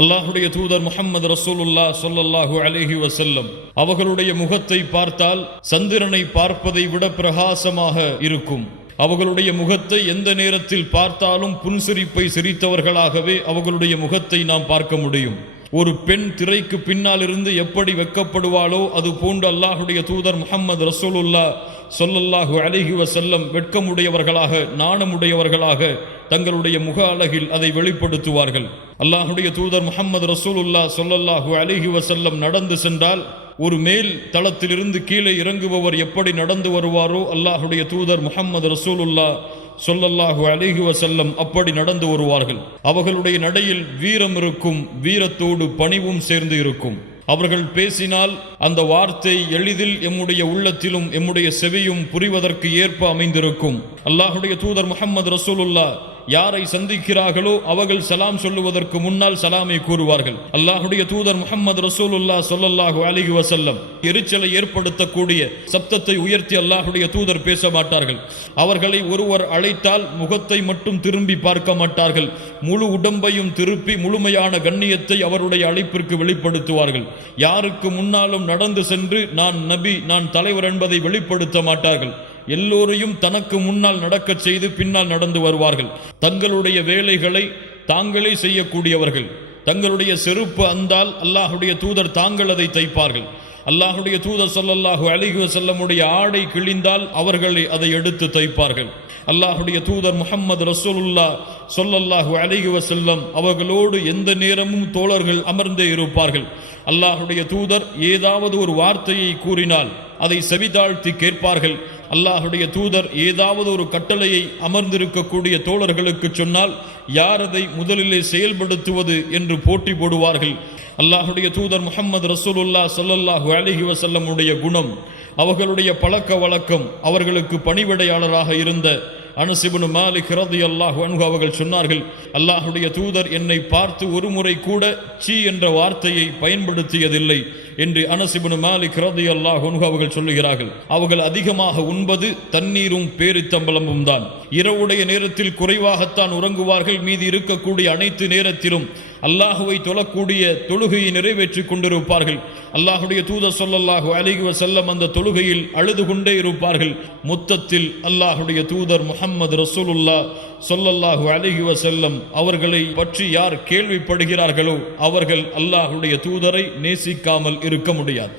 அல்லாஹுடைய தூதர் முஹம்மது ரசூலுல்லாஹ் ஸல்லல்லாஹு அலைஹி வஸல்லம் அவர்களுடைய முகத்தை பார்த்தால் சந்திரனை பார்ப்பதை விட பிரகாசமாக இருக்கும். அவர்களுடைய முகத்தை எந்த நேரத்தில் பார்த்தாலும் புன்சிரிப்பை சிரித்தவர்களாகவே அவர்களுடைய முகத்தை நாம் பார்க்க முடியும். ஒரு பெண் திரைக்கு பின்னால் இருந்து எப்படி வெட்கப்படுவாளோ அது போன்று அல்லாஹுடைய தூதர் முஹம்மது ரசூலுல்லாஹ் ஸல்லல்லாஹு அலைஹி வஸல்லம் வெட்கமுடையவர்களாக நாணமுடையவர்களாக தங்களுடைய முக அழகில் அதை வெளிப்படுத்துவார்கள். அல்லாஹுடைய தூதர் முஹம்மது ரசூலுல்லாஹ் ஸல்லல்லாஹு அலைஹி வஸல்லம் நடந்து சென்றால் ஒரு மேல் தளத்திலிருந்து கீழே இறங்குபவர் எப்படி நடந்து வருவாரோ அல்லாஹுடைய தூதர் முஹம்மது ரசூலுல்லாஹ் ஸல்லல்லாஹு அலைஹி வஸல்லம் அப்படி நடந்து வருவார்கள். அவர்களுடைய நடையில் வீரம் இருக்கும், வீரத்தோடு பணிவும் சேர்ந்து இருக்கும். அவர்கள் பேசினால் அந்த வார்த்தை எளிதில் எம்முடைய உள்ளத்திலும் எம்முடைய செவியும் புரிவதற்கு ஏற்ப அமைந்திருக்கும். அல்லாஹுடைய தூதர் முஹம்மது ரசூலுல்லாஹ் யாரை சந்திக்கிறார்களோ அவர்கள் சலாம் சொல்லுவதற்கு முன்னால் சலாமை கூறுவார்கள். அல்லாஹுடைய தூதர் முஹம்மது ரசூலுல்லாஹ் ஸல்லல்லாஹு அலைஹி வஸல்லம் எரிச்சலை ஏற்படுத்தக்கூடிய சப்தத்தை உயர்த்தி அல்லாஹுடைய தூதர் பேச மாட்டார்கள். அவர்களை ஒருவர் அழைத்தால் முகத்தை மட்டும் திரும்பி பார்க்க மாட்டார்கள், முழு உடம்பையும் திருப்பி முழுமையான கண்ணியத்தை அவருடைய அழைப்பிற்கு வெளிப்படுத்துவார்கள். யாருக்கு முன்னாலும் நடந்து சென்று நான் நபி நான் தலைவர் என்பதை வெளிப்படுத்த மாட்டார்கள். எல்லோரையும் தனக்கு முன்னால் நடக்க செய்து பின்னால் நடந்து வருவார்கள். தங்களுடைய வேலைகளை தாங்களே செய்யக்கூடியவர்கள். தங்களுடைய செருப்பு அந்தால் அல்லாஹுடைய தூதர் தாங்கள் அதை தைப்பார்கள். அல்லாஹுடைய தூதர் ஸல்லல்லாஹு அலைஹி வஸல்லமுடைய ஆடை கிழிந்தால் அவர்கள் அதை எடுத்து தைப்பார்கள். அல்லாஹுடைய தூதர் முஹம்மது ரசூலுல்லாஹ் ஸல்லல்லாஹு அலைஹி வஸல்லம் அவர்களோடு எந்த நேரமும் தோழர்கள் அமர்ந்தே இருப்பார்கள். அல்லாஹுடைய தூதர் ஏதாவது ஒரு வார்த்தையை கூறினால் அதை செவிதாழ்த்தி கேட்பார்கள். அல்லாஹுடைய தூதர் ஏதாவது ஒரு கட்டளையை அமர்ந்திருக்கக்கூடிய தோழர்களுக்கு சொன்னால் யார் அதை முதலிலே செயல்படுத்துவது என்று போட்டி போடுவார்கள். அல்லாஹுடைய தூதர் முஹம்மது ரசூலுல்லாஹ் ஸல்லல்லாஹு அலைஹி வஸல்லமுடைய குணம், அவர்களுடைய பழக்க வழக்கம், அவர்களுக்கு பணிவிடையாளராக இருந்த அனஸ் இப்னு மாலிக் ரலியல்லாஹு அன்ஹு அவர்கள் சொன்னார்கள், அல்லாஹுடைய தூதர் என்னை பார்த்து ஒரு முறை கூட சீ என்ற வார்த்தையை பயன்படுத்தியதில்லை என்று அனஸ் இப்னு மாலிக் ரலியல்லாஹு அன்ஹு அவர்கள் சொல்லுகிறார்கள். அவர்கள் அதிகமாக உண்பது தண்ணீரும் பேரித்தம்பலமும் தான். இரவுடைய நேரத்தில் குறைவாகத்தான் உறங்குவார்கள். மீதி இருக்கக்கூடிய அனைத்து நேரத்திலும் அல்லாஹுவை தொழக்கூடிய தொழுகையை நிறைவேற்றிக் கொண்டிருப்பார்கள். அல்லாஹுடைய தூதர் ஸல்லல்லாஹு அலைஹி வஸல்லம் அந்த தொழுகையில் அழுது கொண்டே இருப்பார்கள். மொத்தத்தில் அல்லாஹுடைய தூதர் முஹம்மது ரசூலுல்லாஹ் ஸல்லல்லாஹு அலைஹி வஸல்லம் அவர்களை பற்றி யார் கேள்விப்படுகிறார்களோ அவர்கள் அல்லாஹுடைய தூதரை நேசிக்காமல் இருக்க முடியாது.